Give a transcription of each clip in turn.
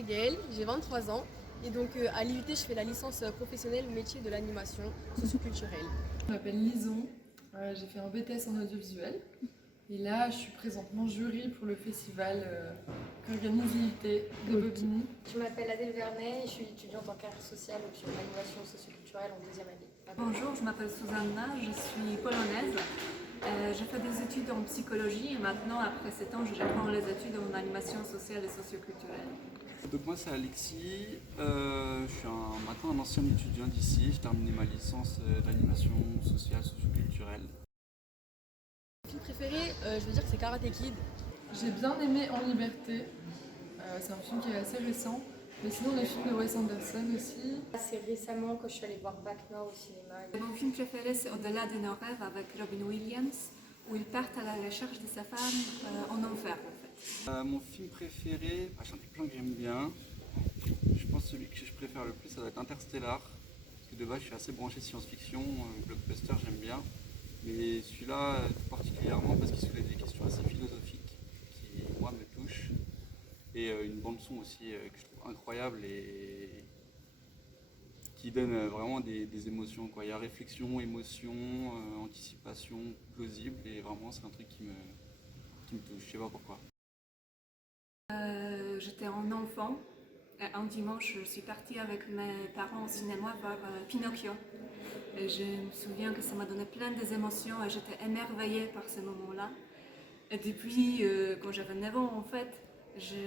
c'est Gaëlle, j'ai 23 ans. Et donc à l'IUT, je fais la licence professionnelle métier de l'animation socioculturelle. Je m'appelle Lison, j'ai fait un BTS en audiovisuel et là je suis présentement jury pour le festival qu'organise l'IUT de Bobigny. Je m'appelle Adèle Vernet et je suis étudiante en carrière sociale option animation socioculturelle en deuxième année. Bonjour, je m'appelle Susanna, je suis polonaise. J'ai fait des études en psychologie et maintenant, après 7 ans, je reprends les études en animation sociale et socioculturelle. Donc moi c'est Alexis, je suis maintenant un ancien étudiant d'ici, j'ai terminé ma licence d'animation sociale socioculturelle. Mon film préféré, je veux dire que c'est Karate Kid. J'ai bien aimé En Liberté, c'est un film qui est assez récent, mais sinon les films de Wes Anderson aussi. C'est récemment quand je suis allée voir Bac Nord au cinéma. Mon film préféré, c'est Au-delà de nos rêves avec Robin Williams, où ils partent à la recherche de sa femme en enfer en fait. Mon film préféré, j'en ai plein que j'aime bien. Je pense que celui que je préfère le plus, ça doit être Interstellar. Parce que de base, je suis assez branché science-fiction, blockbuster, j'aime bien. Mais celui-là, tout particulièrement parce qu'il soulève des questions assez philosophiques qui, moi, me touchent. Et une bande-son aussi que je trouve incroyable et qui donne vraiment des émotions, quoi. Il y a réflexion, émotion, anticipation plausible et vraiment, c'est un truc qui me touche. Je sais pas pourquoi. J'étais un enfant. Un dimanche, je suis partie avec mes parents au cinéma voir Pinocchio. Et je me souviens que ça m'a donné plein d'émotions et j'étais émerveillée par ce moment-là. Et depuis, quand j'avais 9 ans, en fait,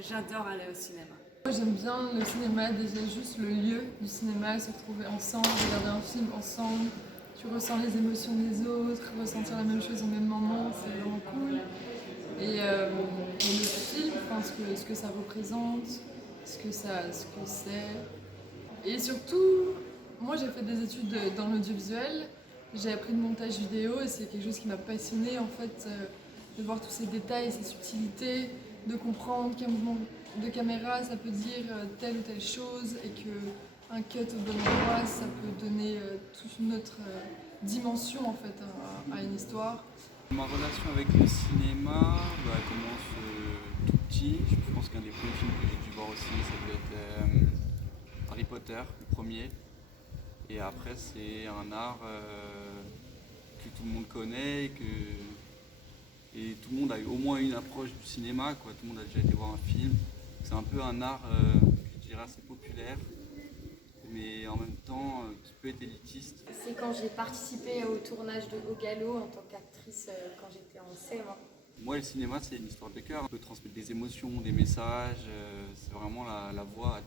j'adore aller au cinéma. Moi j'aime bien le cinéma, déjà juste le lieu du cinéma, se retrouver ensemble, regarder un film ensemble. Tu ressens les émotions des autres, ressentir la même chose au même moment, c'est vraiment cool. Et le film, enfin, ce que ça représente, ce que c'est. Et surtout, moi j'ai fait des études dans l'audiovisuel, j'ai appris le montage vidéo et c'est quelque chose qui m'a passionnée en fait, de voir tous ces détails, ces subtilités, de comprendre qu'un mouvement de caméra ça peut dire telle ou telle chose et qu'un cut au bon endroit ça peut donner toute une autre dimension en fait à une histoire. Ma relation avec le cinéma, elle commence tout petit. Je pense qu'un des premiers films que j'ai dû voir aussi, ça doit être Harry Potter, le premier. Et après, c'est un art que tout le monde connaît et tout le monde a eu au moins une approche du cinéma, quoi. Tout le monde a déjà été voir un film. C'est un peu un art que je dirais assez populaire, mais en même temps qui peut être élitiste. C'est quand j'ai participé au tournage de Au Galop en tant qu'actrice quand j'étais en CM1. Moi, le cinéma, c'est une histoire de cœur. On peut transmettre des émotions, des messages. C'est vraiment la voie à